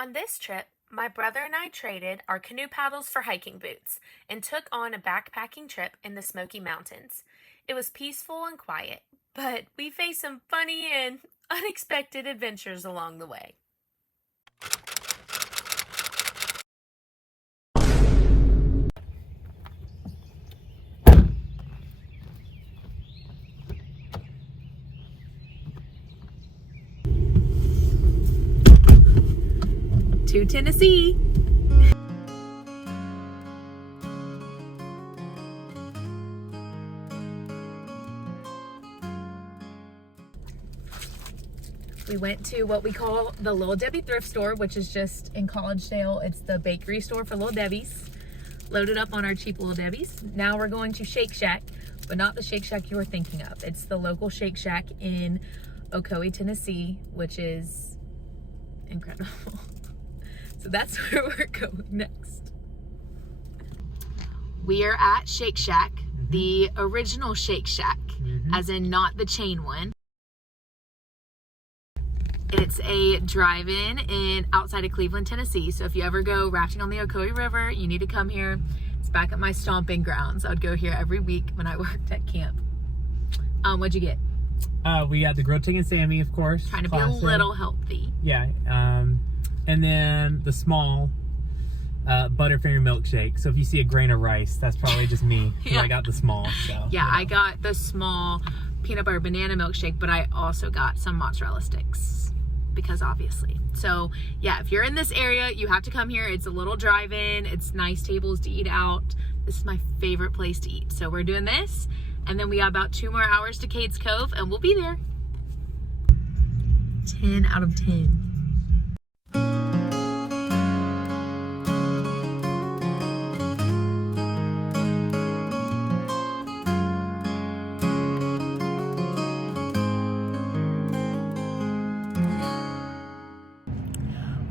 On this trip, my brother and I traded our canoe paddles for hiking boots and took on a backpacking trip in the Smoky Mountains. It was peaceful and quiet, but we faced some funny and unexpected adventures along the way. To Tennessee. We went to what we call the Little Debbie thrift store, which is just in Collegedale. It's the bakery store for Little Debbie's. Loaded up on our cheap Little Debbie's. Now we're going to Shake Shack, but not the Shake Shack you were thinking of. It's the local Shake Shack in Ocoee, Tennessee, which is incredible. So that's where we're going next. We are at Shake Shack, the original Shake Shack, as in not the chain one. It's a drive-in outside of Cleveland, Tennessee. So if you ever go rafting on the Ocoee River, you need to come here. It's back at my stomping grounds. I'd go here every week when I worked at camp. What'd you get? We got the grilled chicken Sammy, of course. Trying to be a little healthy. Yeah. And then the small Butterfinger milkshake. So if you see a grain of rice, that's probably just me. Yeah. I got the small. So, yeah, I got the small peanut butter banana milkshake, but I also got some mozzarella sticks because obviously. So yeah, if you're in this area, you have to come here. It's a little drive-in. It's nice tables to eat out. This is my favorite place to eat. So we're doing this, and then we got about 2 more hours to Cades Cove, and we'll be there. 10 out of 10.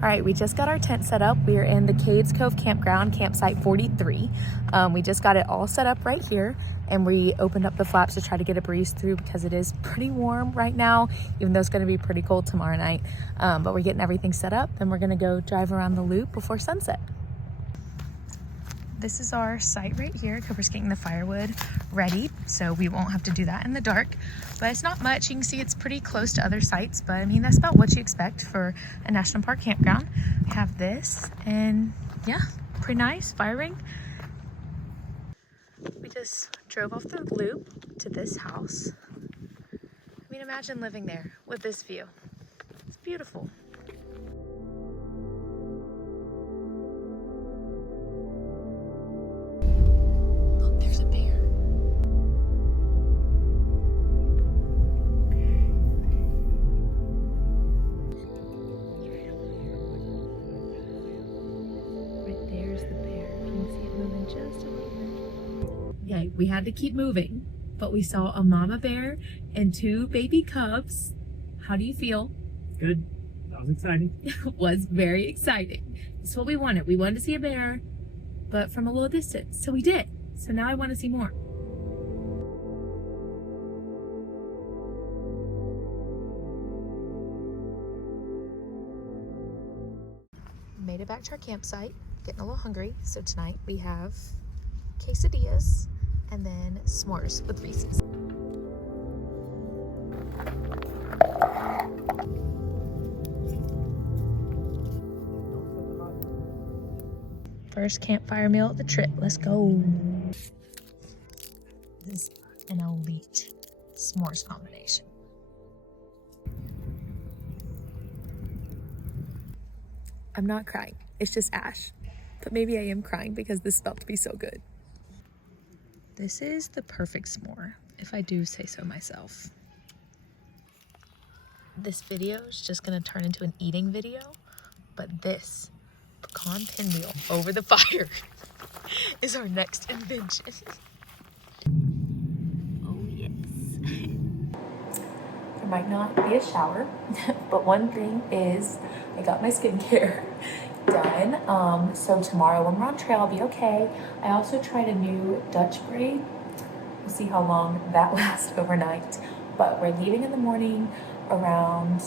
All right, we just got our tent set up. We are in the Cades Cove campground, campsite 43. We just got it all set up right here, and we opened up the flaps to try to get a breeze through because it is pretty warm right now, even though it's gonna be pretty cold tomorrow night. But we're getting everything set up, and we're gonna go drive around the loop before sunset. This is our site right here. Cooper's getting the firewood ready, so we won't have to do that in the dark. But it's not much. You can see it's pretty close to other sites, but I mean, that's about what you expect for a national park campground. We have this, and yeah, pretty nice, fire ring. We just drove off the loop to this house. I mean, imagine living there with this view. It's beautiful. Yeah, we had to keep moving, but we saw a mama bear and 2 baby cubs. How do you feel? Good. That was exciting. Was very exciting. It's what we wanted. We wanted to see a bear, but from a little distance. So we did. So now I want to see more. Made it back to our campsite. Getting a little hungry. So tonight we have quesadillas and then s'mores with Reese's. First campfire meal of the trip. Let's go. This is an elite s'mores combination. I'm not crying. It's just ash. But maybe I am crying because this is about to be so good. This is the perfect s'more, if I do say so myself. This video is just gonna turn into an eating video, but this pecan pinwheel over the fire is our next invention. Oh yes. There might not be a shower, but one thing is I got my skincare done. So tomorrow when we're on trail, I'll be okay. I also tried a new Dutch braid. We'll see how long that lasts overnight. But we're leaving in the morning around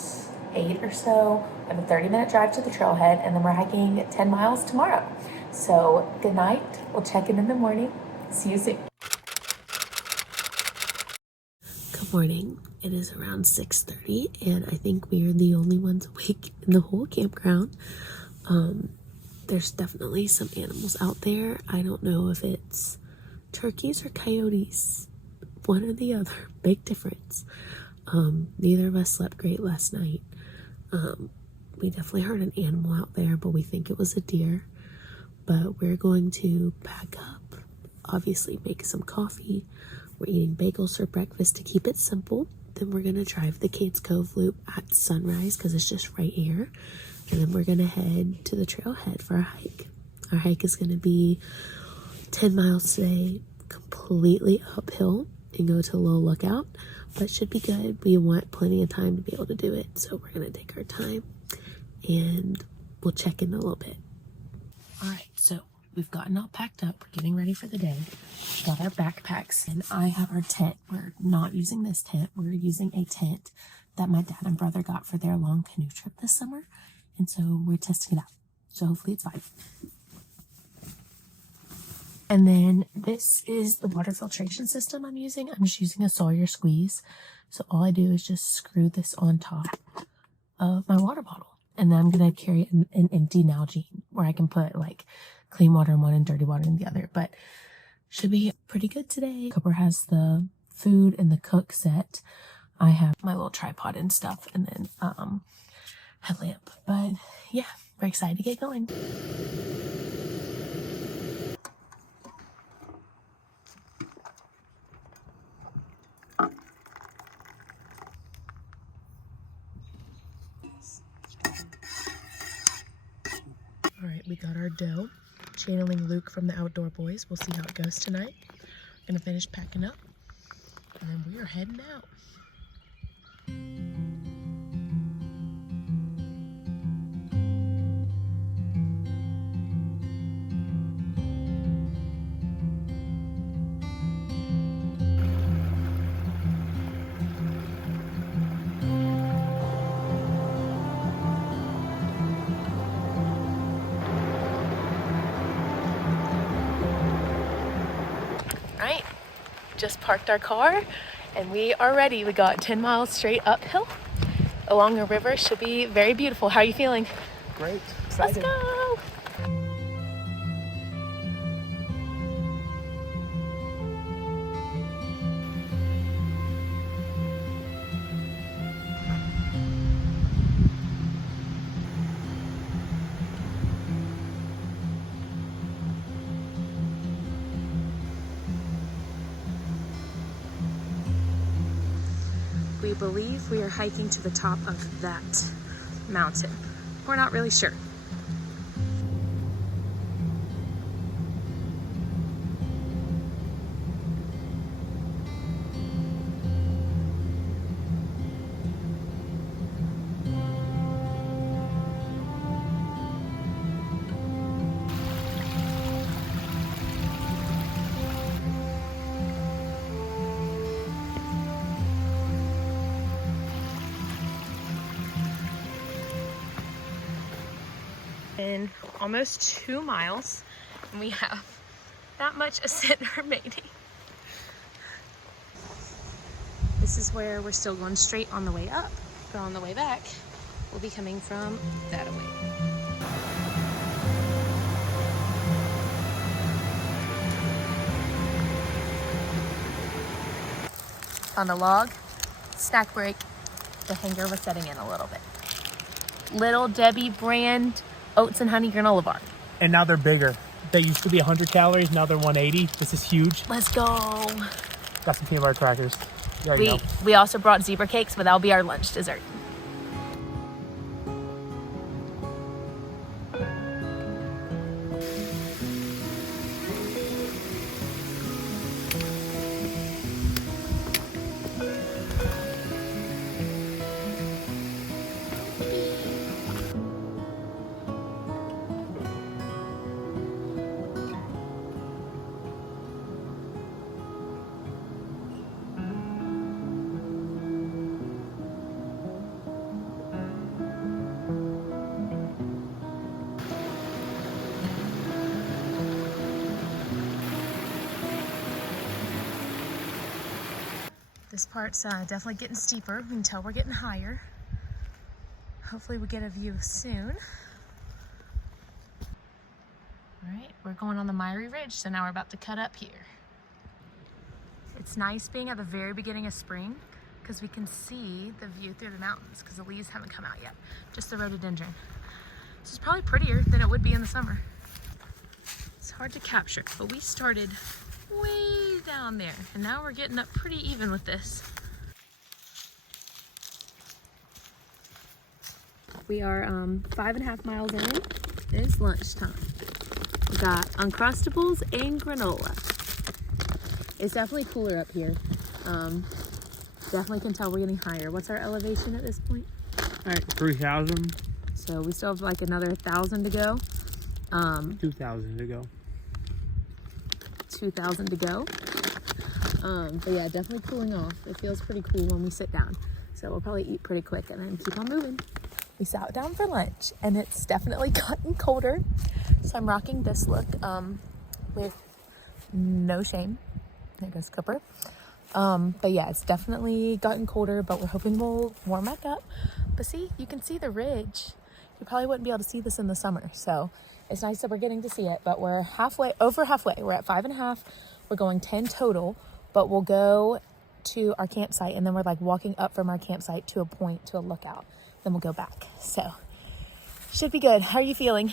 8 or so. and a 30-minute drive to the trailhead, and then we're hiking 10 miles tomorrow. So good night. We'll check in the morning. See you soon. Good morning. It is around 6:30, and I think we are the only ones awake in the whole campground. There's definitely some animals out there. I don't know if it's turkeys or coyotes. One or the other. Big difference. Neither of us slept great last night. We definitely heard an animal out there, but we think it was a deer. But we're going to pack up, obviously make some coffee. We're eating bagels for breakfast to keep it simple. Then we're going to drive the Cades Cove loop at sunrise because it's just right here. And then we're going to head to the trailhead for a hike. Our hike is going to be 10 miles today, completely uphill, and go to a little lookout. But should be good. We want plenty of time to be able to do it. So we're going to take our time and we'll check in a little bit. All right, so we've gotten all packed up. We're getting ready for the day. Got our backpacks, and I have our tent. We're not using this tent. We're using a tent that my dad and brother got for their long canoe trip this summer. And so we're testing it out. So hopefully it's fine. And then this is the water filtration system I'm using. I'm just using a Sawyer squeeze. So all I do is just screw this on top of my water bottle. And then I'm going to carry an empty Nalgene where I can put like clean water in one and dirty water in the other. But should be pretty good today. Cooper has the food and the cook set. I have my little tripod and stuff, and then headlamp. But yeah, we're excited to get going. All right, we got our dough. Channeling Luke from the Outdoor Boys. We'll see how it goes tonight. Gonna finish packing up, and then we are heading out. Right, just parked our car and we are ready. We got 10 miles straight uphill along a river. Should be very beautiful. How are you feeling? Great. Excited. Let's go. We believe we are hiking to the top of that mountain. We're not really sure. In almost 2 miles, and we have that much ascent remaining. This is where we're still going straight on the way up, but on the way back, we'll be coming from that way. On the log, snack break, the hanger was setting in a little bit. Little Debbie brand oats and honey granola bar. And now they're bigger. They used to be 100 calories, now they're 180. This is huge. Let's go. Got some peanut butter crackers. There you go. We also brought zebra cakes, but that'll be our lunch dessert. This part's definitely getting steeper. We can tell we're getting higher. Hopefully we get a view soon. All right, we're going on the Miry Ridge, so now we're about to cut up here. It's nice being at the very beginning of spring because we can see the view through the mountains because the leaves haven't come out yet, just the rhododendron. This is probably prettier than it would be in the summer. It's hard to capture, but we started way down there and now we're getting up pretty even with this. We are 5.5 miles in. It's lunchtime. We got Uncrustables and granola. It's definitely cooler up here. Definitely can tell we're getting higher. What's our elevation at this point? All right, 3,000. So we still have like another 1,000 to go. 2,000 to go. 2,000 to go. But yeah, definitely cooling off. It feels pretty cool when we sit down. So we'll probably eat pretty quick and then keep on moving. We sat down for lunch and it's definitely gotten colder. So I'm rocking this look with no shame. There goes Cooper. But yeah, it's definitely gotten colder, but we're hoping we'll warm back up. But see, you can see the ridge. You probably wouldn't be able to see this in the summer. So it's nice that we're getting to see it, but we're over halfway. We're at 5.5. We're going 10 total, but we'll go to our campsite and then we're like walking up from our campsite to a point, to a lookout. Then we'll go back. So should be good. How are you feeling?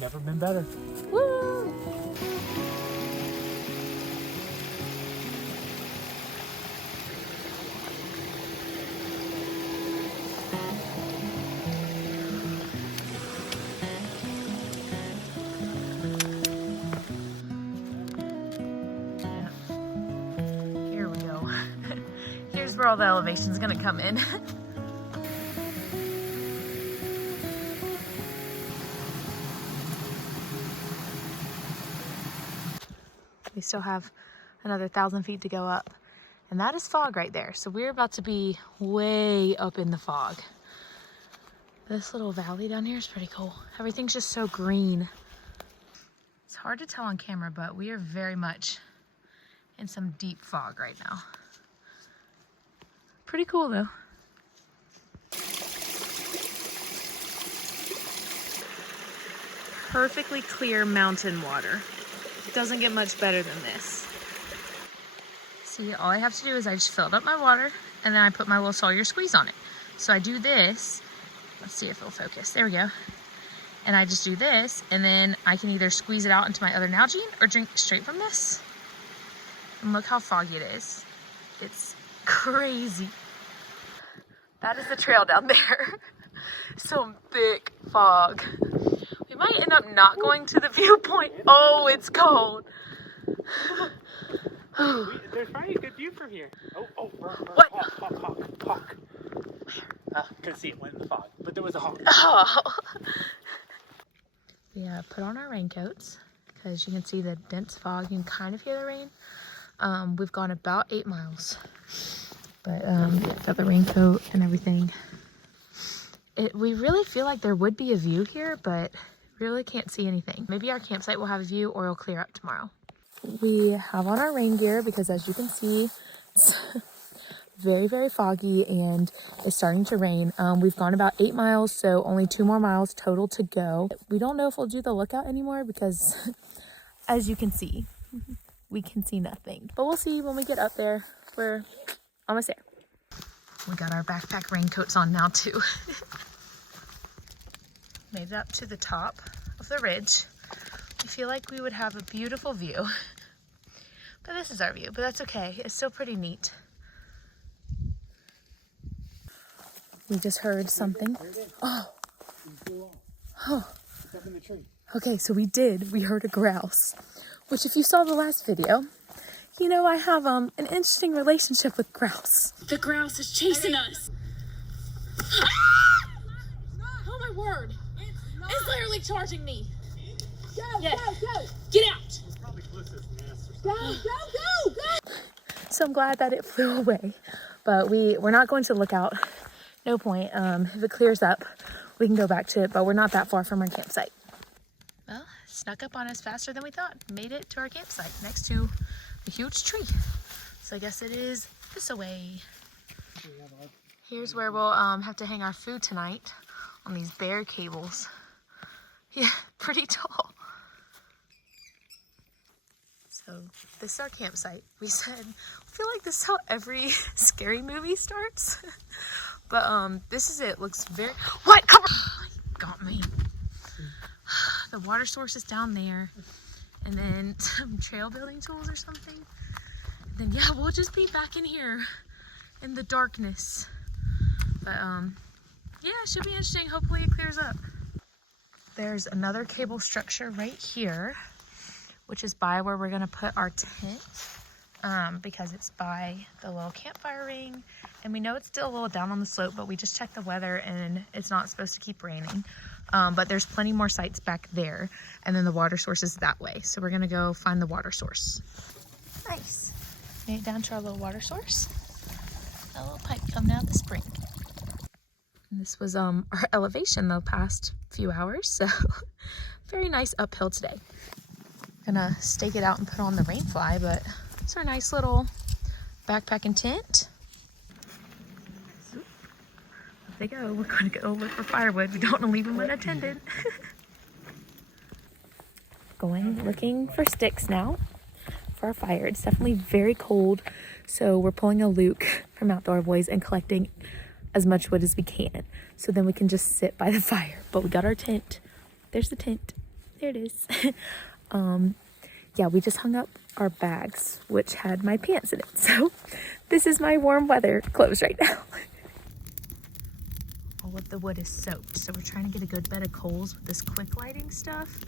Never been better. Woo! Here we go. Here's where all the elevation's gonna come in. We still have another 1,000 feet to go up, and that is fog right there. So we're about to be way up in the fog. This little valley down here is pretty cool. Everything's just so green. It's hard to tell on camera, but we are very much in some deep fog right now. Pretty cool though. Perfectly clear mountain water. Doesn't get much better than this. See, all I have to do is I just filled up my water and then I put my little Sawyer squeeze on it. So I do this. Let's see if it'll focus. There we go. And I just do this and then I can either squeeze it out into my other Nalgene or drink straight from this. And look how foggy it is. It's crazy. That is the trail down there. Some thick fog. We might end up not going to the viewpoint. Oh, it's cold. There's probably a good view from here. What? Hawk. Couldn't see it, went in the fog, but there was a hawk. Oh. We put on our raincoats because you can see the dense fog. You can kind of hear the rain. We've gone about 8 miles, but got the raincoat and everything. We really feel like there would be a view here, but really can't see anything. Maybe our campsite will have a view or it'll clear up tomorrow. We have on our rain gear because as you can see, it's very, very foggy and it's starting to rain. We've gone about 8 miles, so only 2 more miles total to go. We don't know if we'll do the lookout anymore because as you can see, we can see nothing. But we'll see when we get up there. We're almost there. We got our backpack raincoats on now too. Made it up to the top of the ridge. We feel like we would have a beautiful view. But this is our view, but that's okay. It's still pretty neat. We just heard something. Oh. Up in the tree. Okay, so we heard a grouse. Which if you saw the last video, you know I have an interesting relationship with grouse. The grouse is chasing us. Oh my word. It's literally charging me. Go. Get out. It's probably closest nest or something. Go. So I'm glad that it flew away. But we're not going to look out. No point. If it clears up, we can go back to it, but we're not that far from our campsite. Well, it snuck up on us faster than we thought. Made it to our campsite next to a huge tree. So I guess it is this away. Here's where we'll have to hang our food tonight, on these bear cables. Yeah, pretty tall. So this is our campsite. We said, I feel like this is how every scary movie starts. But this is it. Looks very, what? Cover! Got me. The water source is down there. And then some trail building tools or something. And then yeah, we'll just be back in here in the darkness. But yeah, it should be interesting. Hopefully it clears up. There's another cable structure right here, which is by where we're gonna put our tent, because it's by the little campfire ring. And we know it's still a little down on the slope, but we just checked the weather and it's not supposed to keep raining. But there's plenty more sites back there. And then the water source is that way. So we're gonna go find the water source. Nice. Made it down to our little water source. A little pipe coming out the spring. And this was our elevation the past few hours. So very nice uphill today. Gonna stake it out and put on the rain fly, but it's our nice little backpacking tent. Off they go. We're gonna go look for firewood. We don't want to leave them unattended. Going looking for sticks now for our fire. It's definitely very cold, so we're pulling a Luke from Outdoor Boys and collecting as much wood as we can, so then we can just sit by the fire. But we got our tent. There's the tent. There it is. Yeah, we just hung up our bags, which had my pants in it. So this is my warm weather clothes right now. All of the wood is soaked, so we're trying to get a good bed of coals with this quick lighting stuff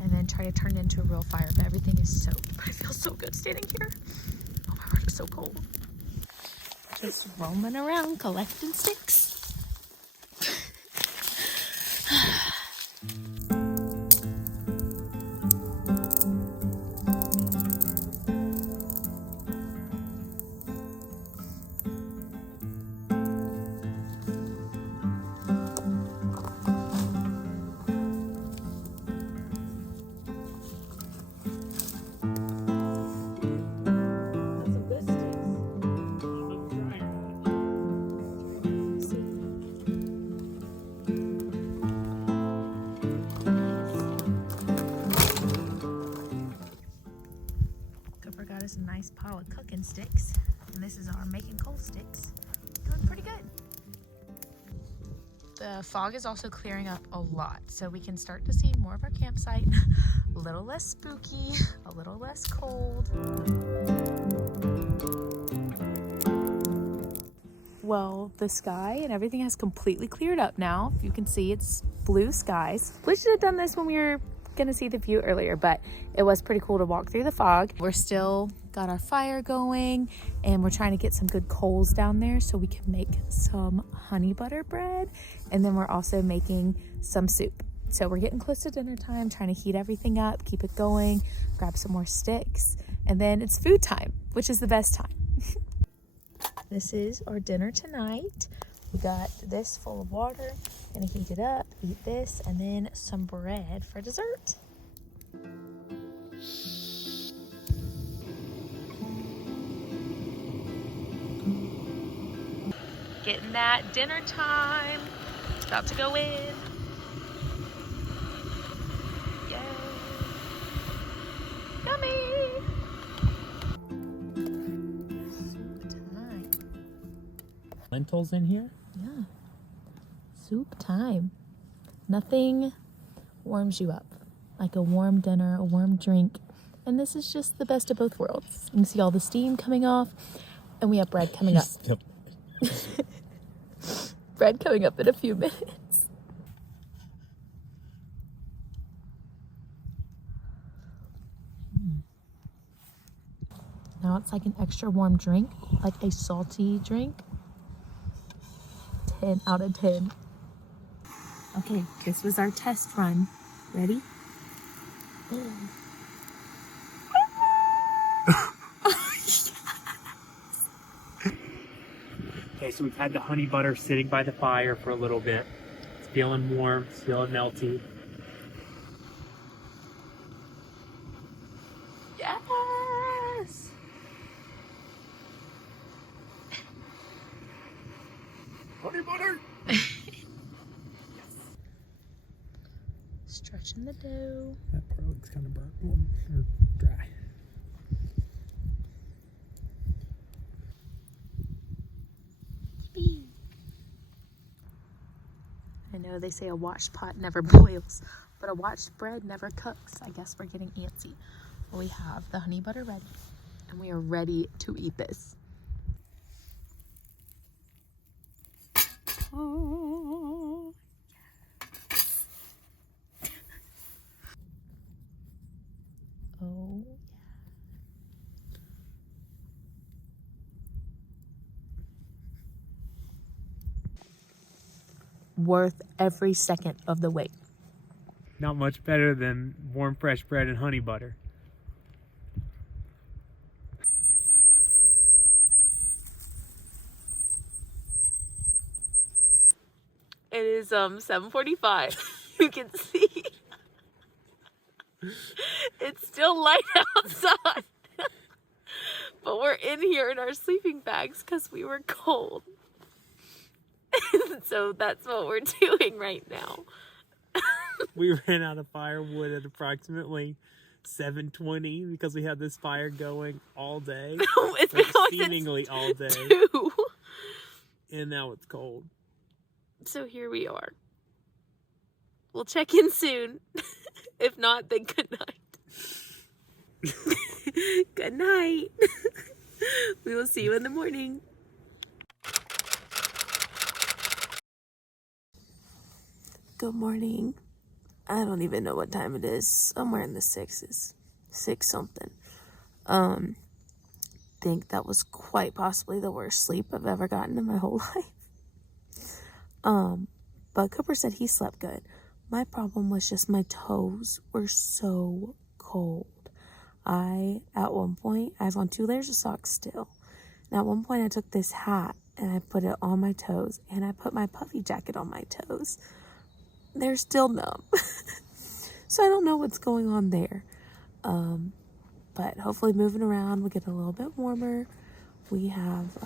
and then try to turn it into a real fire, but everything is soaked. But I feel so good standing here. Oh my word, it's so cold. Just roaming around collecting sticks. Got us a nice pile of cooking sticks, and this is our making coal sticks. Doing pretty good. The fog is also clearing up a lot, so we can start to see more of our campsite. A little less spooky, a little less cold. Well, the sky and everything has completely cleared up now. You can see it's blue skies. We should have done this when we were gonna see the view earlier, but it was pretty cool to walk through the fog. We're still got our fire going, and we're trying to get some good coals down there so we can make some honey butter bread, and then we're also making some soup. So we're getting close to dinner time, trying to heat everything up, keep it going, grab some more sticks, and then it's food time, which is the best time. This is our dinner tonight. We got this full of water, gonna heat it up, eat this, and then some bread for dessert. Getting that dinner time. It's about to go in. Yay. Yummy. Soup time. Lentils in here? Yeah. Soup time. Nothing warms you up like a warm dinner, a warm drink. And this is just the best of both worlds. You can see all the steam coming off, and we have bread coming up. Bread coming up in a few minutes. Now it's like an extra warm drink, like a salty drink. 10 out of 10. Okay, this was our test run. Ready? Okay, so we've had the honey butter sitting by the fire for a little bit. It's feeling warm, it's feeling melty. Yes! Stretching the dough. That part looks kind of burnt or dry. I know they say a washed pot never boils, but a washed bread never cooks. I guess we're getting antsy. We have the honey butter ready, and we are ready to eat this. Oh. Oh. Worth every second of the wait. Not much better than warm fresh bread and honey butter. It is 7:45. You can see it's still light outside. But we're in here in our sleeping bags because we were cold. So that's what we're doing right now. We ran out of firewood at approximately 7:20 because we had this fire going all day. It's like because seemingly it's all day. 2. And now it's cold. So here we are. We'll check in soon. If not, then good night. Good night. We will see you in the morning. Good morning. I don't even know what time it is. Somewhere in the 6s. 6 something. Think that was quite possibly the worst sleep I've ever gotten in my whole life. But Cooper said he slept good. My problem was just my toes were so cold. At one point, I have on 2 layers of socks still. And at one point I took this hat and I put it on my toes and I put my puffy jacket on my toes. They're still numb. So I don't know what's going on there. But hopefully moving around, we'll get a little bit warmer. We have,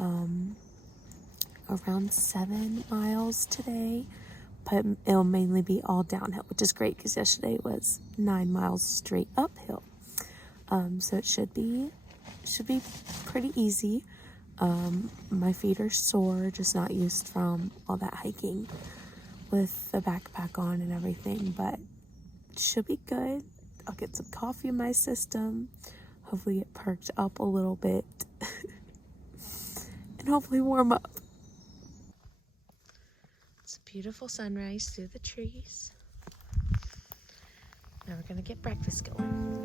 around 7 miles today, but it'll mainly be all downhill, which is great because yesterday was 9 miles straight uphill. So it should be pretty easy. My feet are sore, just not used from all that hiking with the backpack on and everything, but it should be good. I'll get some coffee in my system, hopefully get perked up a little bit, and hopefully warm up. It's a beautiful sunrise through the trees. Now we're gonna get breakfast going.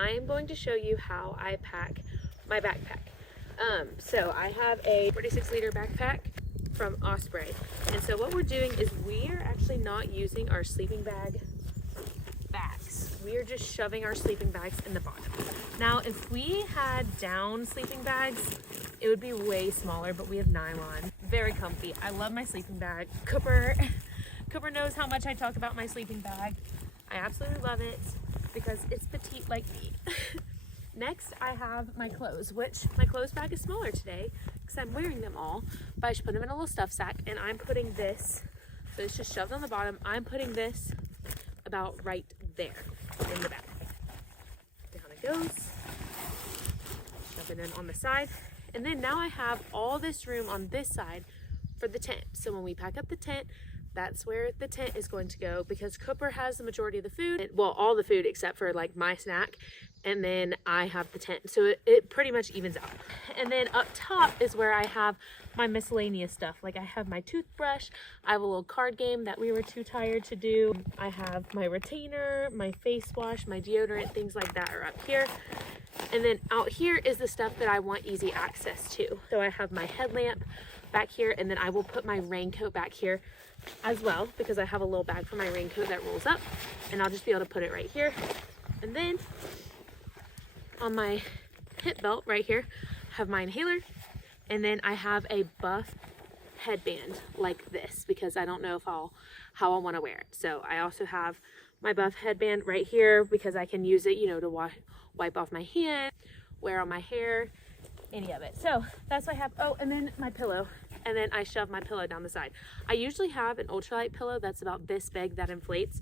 I am going to show you how I pack my backpack. So I have a 46-liter backpack from Osprey. And so what we're doing is we are actually not using our sleeping bag bags. We are just shoving our sleeping bags in the bottom. Now, if we had down sleeping bags, it would be way smaller, but we have nylon. Very comfy. I love my sleeping bag. Cooper knows how much I talk about my sleeping bag. I absolutely love it because it's petite like me. Next, I have my clothes, which my clothes bag is smaller today because I'm wearing them all, but I should put them in a little stuff sack, and I'm putting this, so it's just shoved on the bottom. I'm putting this about right there in the back. Down it goes. Shove it in on the side. And then now I have all this room on this side for the tent. So when we pack up the tent, that's where the tent is going to go, because Cooper has the majority of the food. Well, all the food except for like my snack. And then I have the tent. So it pretty much evens out. And then up top is where I have my miscellaneous stuff. Like I have my toothbrush. I have a little card game that we were too tired to do. I have my retainer, my face wash, my deodorant, things like that are up here. And then out here is the stuff that I want easy access to. So I have my headlamp back here, and then I will put my raincoat back here as well, because I have a little bag for my raincoat that rolls up, and I'll just be able to put it right here. And then on my hip belt right here, I have my inhaler. And then I have a buff headband like this because I don't know how I want to wear it. So I also have my buff headband right here because I can use it, you know, to wipe off my hand, wear on my hair, any of it. So that's what I have. Oh, and then my pillow. And then I shove my pillow down the side. I usually have an ultralight pillow that's about this big that inflates,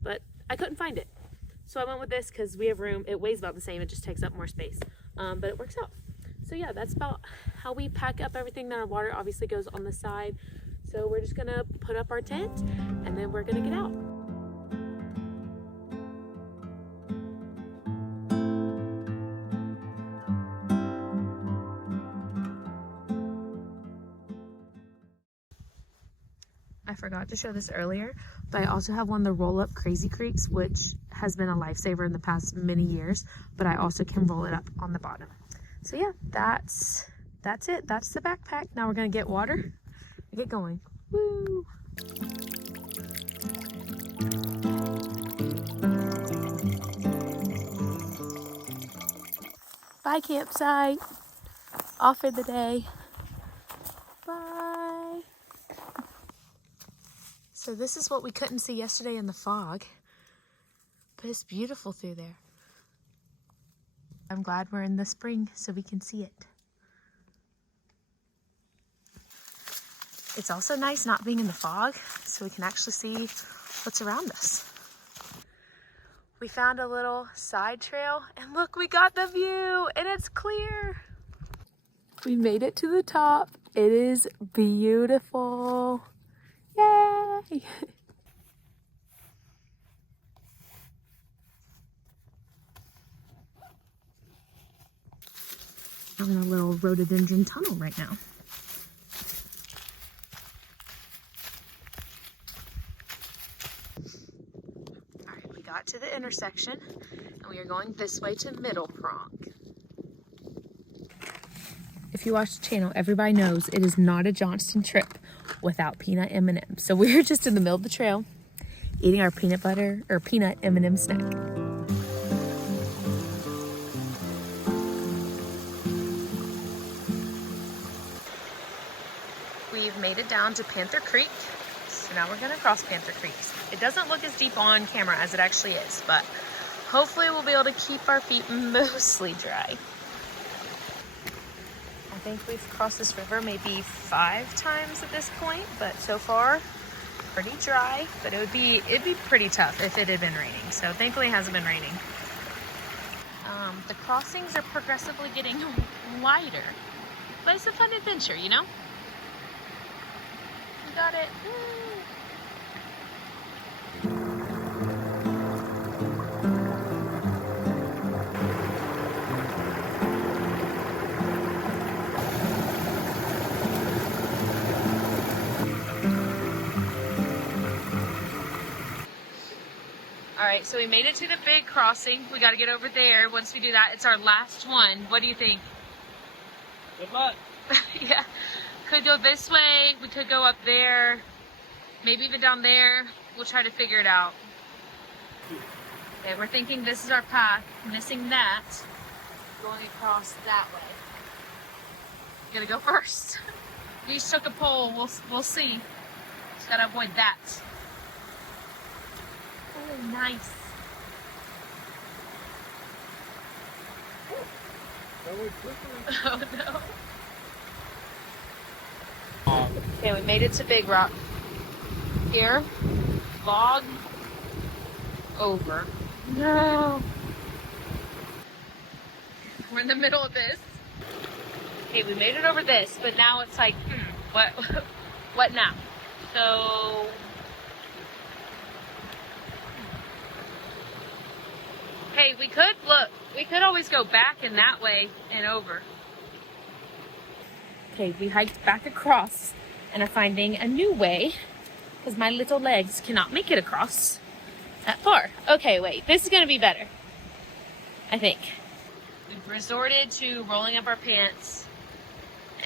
but I couldn't find it. So I went with this because we have room. It weighs about the same. It just takes up more space, but it works out. So yeah, that's about how we pack up everything. Then our water obviously goes on the side. So we're just gonna put up our tent and then we're gonna get out. I forgot to show this earlier, but I also have one of the roll-up Crazy Creeks, which has been a lifesaver in the past many years, but I also can roll it up on the bottom. So yeah, that's it. That's the backpack. Now we're gonna get water and get going. Woo! Bye, campsite. Off for the day. Bye. So this is what we couldn't see yesterday in the fog, but it's beautiful through there. I'm glad we're in the spring so we can see it. It's also nice not being in the fog so we can actually see what's around us. We found a little side trail and look, we got the view and it's clear. We made it to the top. It is beautiful. Yay! I'm in a little rhododendron tunnel right now. All right, we got to the intersection and we are going this way to Middle Prong. If you watch the channel, everybody knows it is not a Johnston trip without peanut M&Ms. So we're just in the middle of the trail eating our peanut butter or peanut M&M snack. We've made it down to Panther Creek. So now we're gonna cross Panther Creek. It doesn't look as deep on camera as it actually is, but hopefully we'll be able to keep our feet mostly dry. I think we've crossed this river maybe 5 times at this point, but so far pretty dry. But it'd be pretty tough if it had been raining. So thankfully it hasn't been raining. The crossings are progressively getting wider, but it's a fun adventure, you know? We got it. Woo! All right, so we made it to the big crossing. We got to get over there. Once we do that, it's our last one. What do you think? Good luck. Yeah, could go this way. We could go up there. Maybe even down there. We'll try to figure it out. Okay, we're thinking this is our path. Missing that. Going across that way. Gonna go first. We each took a pole. We'll see. Just gotta avoid that. Oh, nice. Oh no. Okay, we made it to Big Rock. Here, log over. No. We're in the middle of this. Okay, we made it over this, but now it's like, what now? So, hey, we could always go back in that way and over. Okay, we hiked back across and are finding a new way because my little legs cannot make it across that far. Okay, wait, this is gonna be better, I think. We've resorted to rolling up our pants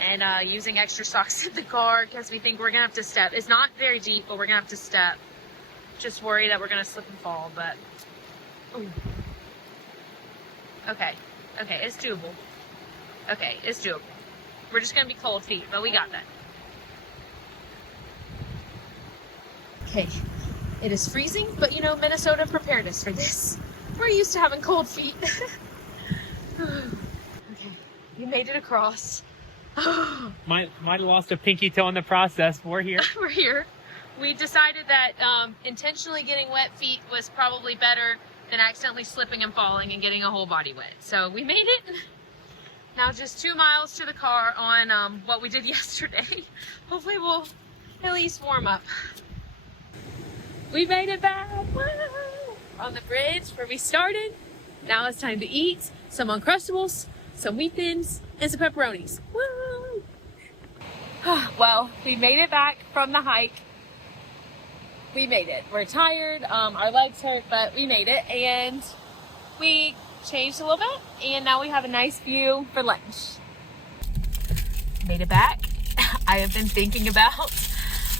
and using extra socks in the car because we think we're gonna have to step. It's not very deep, but we're gonna have to step. Just worry that we're gonna slip and fall, but ooh. Okay. Okay, it's doable. Okay, it's doable. We're just gonna be cold feet, but we got that. Okay, it is freezing, but you know, Minnesota prepared us for this. We're used to having cold feet. Okay, you made it across. Might have lost a pinky toe in the process. We're here. We're here. We decided that intentionally getting wet feet was probably better than accidentally slipping and falling and getting a whole body wet. So we made it. Now just 2 miles to the car on what we did yesterday. Hopefully we'll at least warm up. We made it back. Woo! On the bridge where we started. Now it's time to eat some Uncrustables, some wheat thins, and some pepperonis. Woo! Well, we made it back from the hike. We made it. We're tired. Our legs hurt, but we made it. And we changed a little bit, and now we have a nice view for lunch. Made it back. I have been thinking about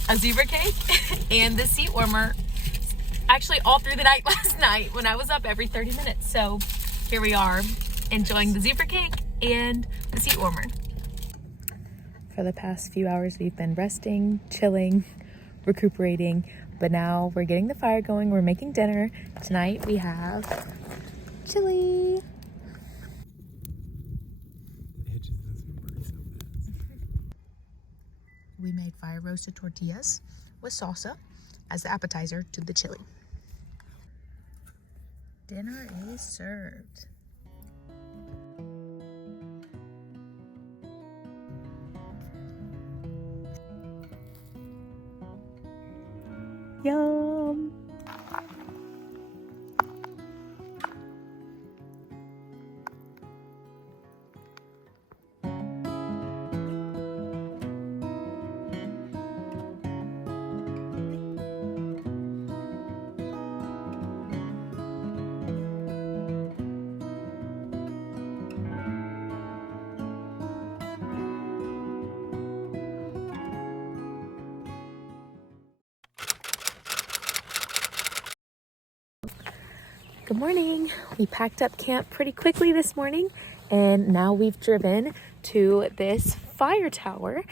a zebra cake and the seat warmer actually all through the night last night when I was up every 30 minutes. So here we are enjoying the zebra cake and the seat warmer. For the past few hours we've been resting, chilling, recuperating, but now we're getting the fire going. We're making dinner. Tonight we have chili. We made fire roasted tortillas with salsa as the appetizer to the chili. Dinner is served. Yum! Good morning. We packed up camp pretty quickly this morning, and now we've driven to this fire tower,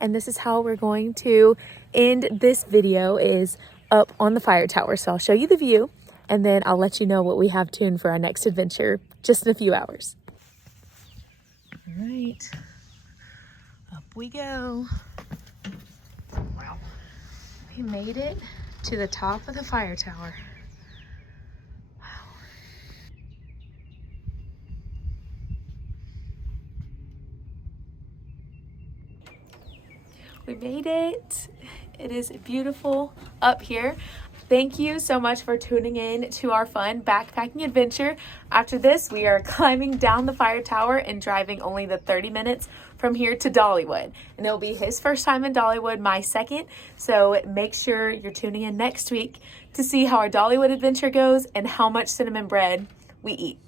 and this is how we're going to end this video, is up on the fire tower. So I'll show you the view, and then I'll let you know what we have tuned for our next adventure just in a few hours. All right, up we go. Wow. We made it to the top of the fire tower. We made it. It is beautiful up here. Thank you so much for tuning in to our fun backpacking adventure. After this, we are climbing down the fire tower and driving only the 30 minutes from here to Dollywood. And it'll be his first time in Dollywood, my second. So make sure you're tuning in next week to see how our Dollywood adventure goes and how much cinnamon bread we eat.